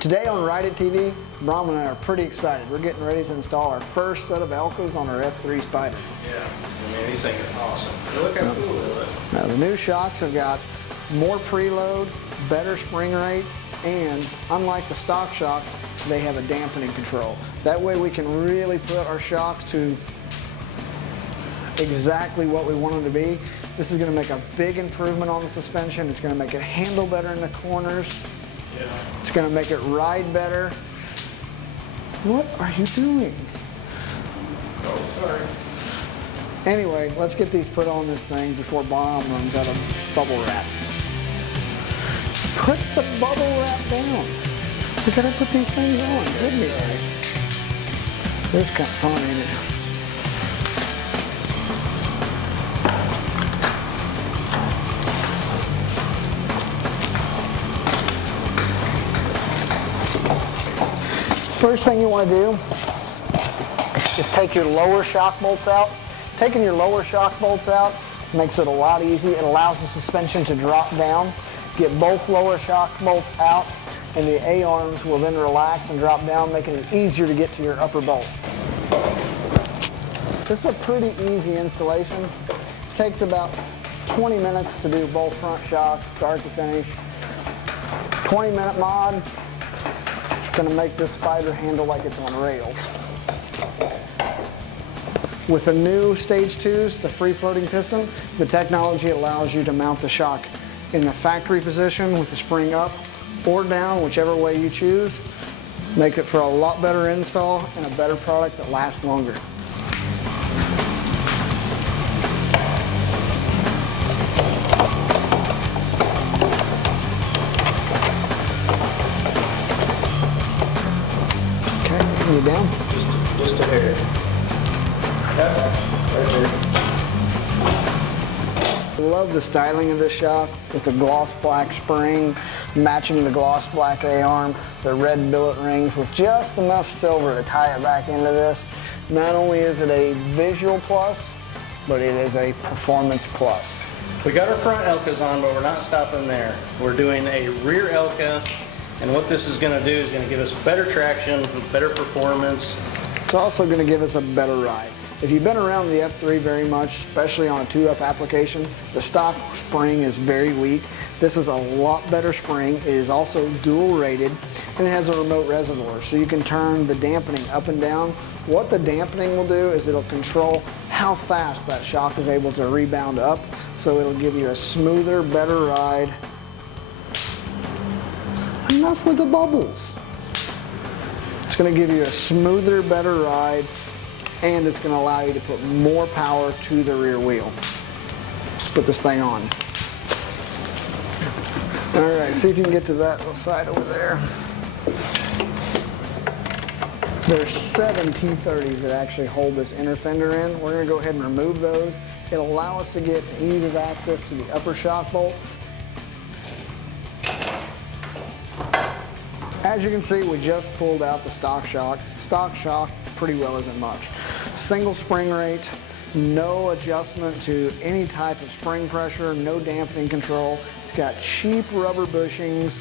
Today on Ryde It T.V, Brom and I are pretty excited. We're getting ready to install our first set of Elkas on our F3 Spyder. Yeah, I mean, these things are awesome. Look how cool they look. Now, the new shocks have got more preload, better spring rate, and unlike the stock shocks, they have a dampening control. That way we can really put our shocks to exactly what we want them to be. This is going to make a big improvement on the suspension. It's going to make it handle better in the corners. Yeah. It's going to make it ride better. What are you doing? Oh, sorry. Anyway, let's get these put on this thing before Brom runs out of bubble wrap. Put the bubble wrap down. We gotta put these things on, didn't we? This is kind of fun, ain't it? First thing you want to do is take your lower shock bolts out. Taking your lower shock bolts out makes it a lot easier. It allows the suspension to drop down. Get both lower shock bolts out, and the A-arms will then relax and drop down, making it easier to get to your upper bolt. This is a pretty easy installation. Takes about 20 minutes to do both front shocks, start to finish. 20-minute mod. It's going to make this Spyder handle like it's on rails. With the new Stage 2s, the free floating piston, the technology allows you to mount the shock in the factory position with the spring up or down, whichever way you choose. Makes it for a lot better install and a better product that lasts longer. Okay, you down? Just a hair. Right there. I love the styling of this shock with the gloss black spring, matching the gloss black A-arm, the red billet rings with just enough silver to tie it back into this. Not only is it a visual plus, but it is a performance plus. We got our front Elkas on, but we're not stopping there. We're doing a rear Elka, and what this is going to do is going to give us better traction, better performance. It's also going to give us a better ride. If you've been around the F3 very much, especially on a 2-up application, the stock spring is very weak. This is a lot better spring. It is also dual rated, and it has a remote reservoir, so you can turn the dampening up and down. What the dampening will do is it'll control how fast that shock is able to rebound up, so it'll give you a smoother, better ride. Enough with the bubbles. It's going to give you a smoother, better ride, and it's going to allow you to put more power to the rear wheel. Let's put this thing on. All right, see if you can get to that little side over there. There's 7 T30s that actually hold this inner fender in. We're going to go ahead and remove those. It'll allow us to get ease of access to the upper shock bolt. As you can see, we just pulled out the stock shock. Stock shock pretty well isn't much. Single spring rate, no adjustment to any type of spring pressure, no dampening control. It's got cheap rubber bushings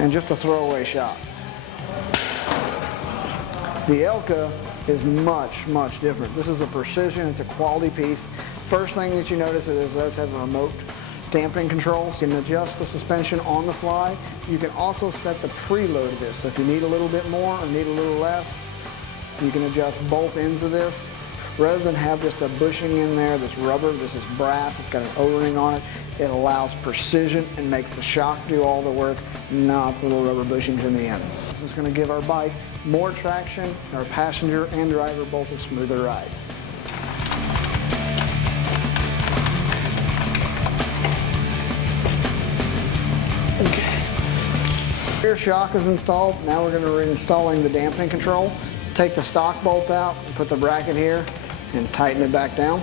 and just a throwaway shock. The Elka is much, much different. This is a precision, it's a quality piece. First thing that you notice is it does have a remote dampening controls. You can adjust the suspension on the fly. You can also set the preload of this. So if you need a little bit more or need a little less, you can adjust both ends of this. Rather than have just a bushing in there that's rubber, this is brass, it's got an O-ring on it. It allows precision and makes the shock do all the work, not the little rubber bushings in the end. This is going to give our bike more traction, and our passenger and driver both a smoother ride. Okay. Rear shock is installed. Now we're going to be installing the dampening control. Take the stock bolt out and put the bracket here and tighten it back down.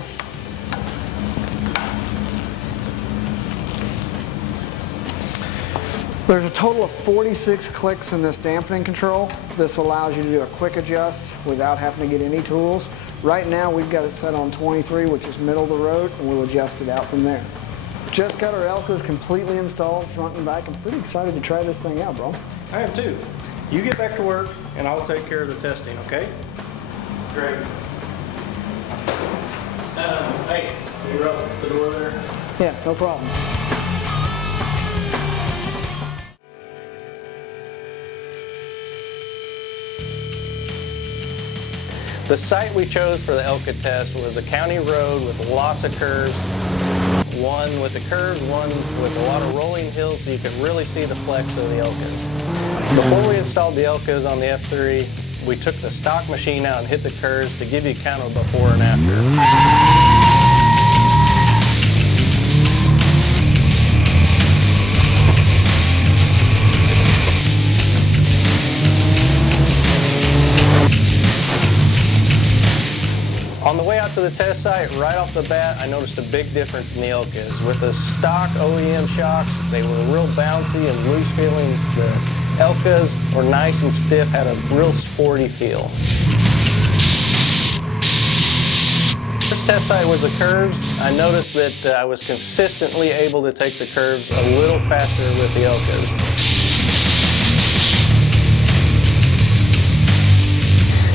There's a total of 46 clicks in this dampening control. This allows you to do a quick adjust without having to get any tools. Right now we've got it set on 23, which is middle of the road, and we'll adjust it out from there. Just got our Elkas completely installed front and back. I'm pretty excited to try this thing out, bro. I am too. You get back to work and I'll take care of the testing, okay? Great. Hey, you're up the door there. Yeah, no problem. The site we chose for the Elka test was a county road with lots of curves. One with the curves, one with a lot of rolling hills so you could really see the flex of the Elkas. Before we installed the Elkas on the F3, we took the stock machine out and hit the curves to give you kind of a before and after. On the way out to the test site, right off the bat, I noticed a big difference in the Elkas. With the stock OEM shocks, they were real bouncy and loose feeling. The Elkas were nice and stiff, had a real sporty feel. First test site was the curves. I noticed that I was consistently able to take the curves a little faster with the Elkas.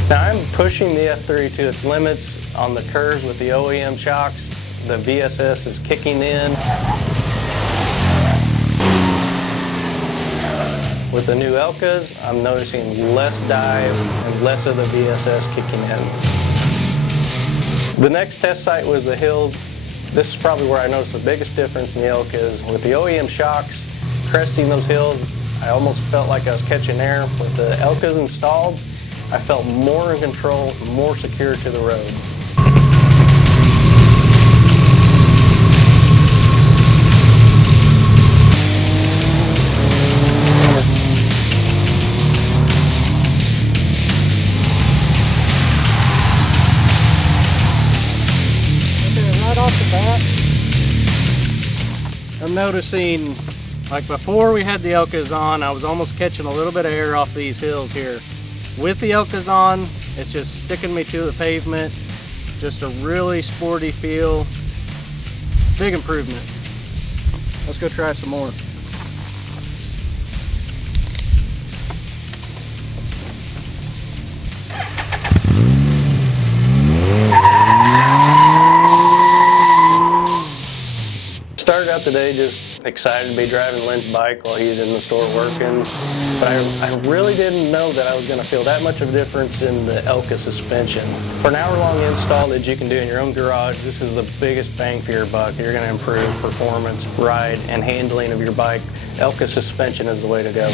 Now I'm pushing the F3 to its limits on the curves with the OEM shocks. The VSS is kicking in. With the new Elkas, I'm noticing less dive and less of the VSS kicking in. The next test site was the hills. This is probably where I noticed the biggest difference in the Elkas. With the OEM shocks, cresting those hills, I almost felt like I was catching air. With the Elkas installed, I felt more in control, more secure to the road. Right off the bat, I'm noticing, like before we had the Elkas on, I was almost catching a little bit of air off these hills here. With the Elkas on, it's just sticking me to the pavement. Just a really sporty feel. Big improvement. Let's go try some more. Started out today just excited to be driving Lynn's bike while he's in the store working. But I really didn't know that I was going to feel that much of a difference in the Elka suspension. For an hour-long install that you can do in your own garage, this is the biggest bang for your buck. You're going to improve performance, ride, and handling of your bike. Elka suspension is the way to go.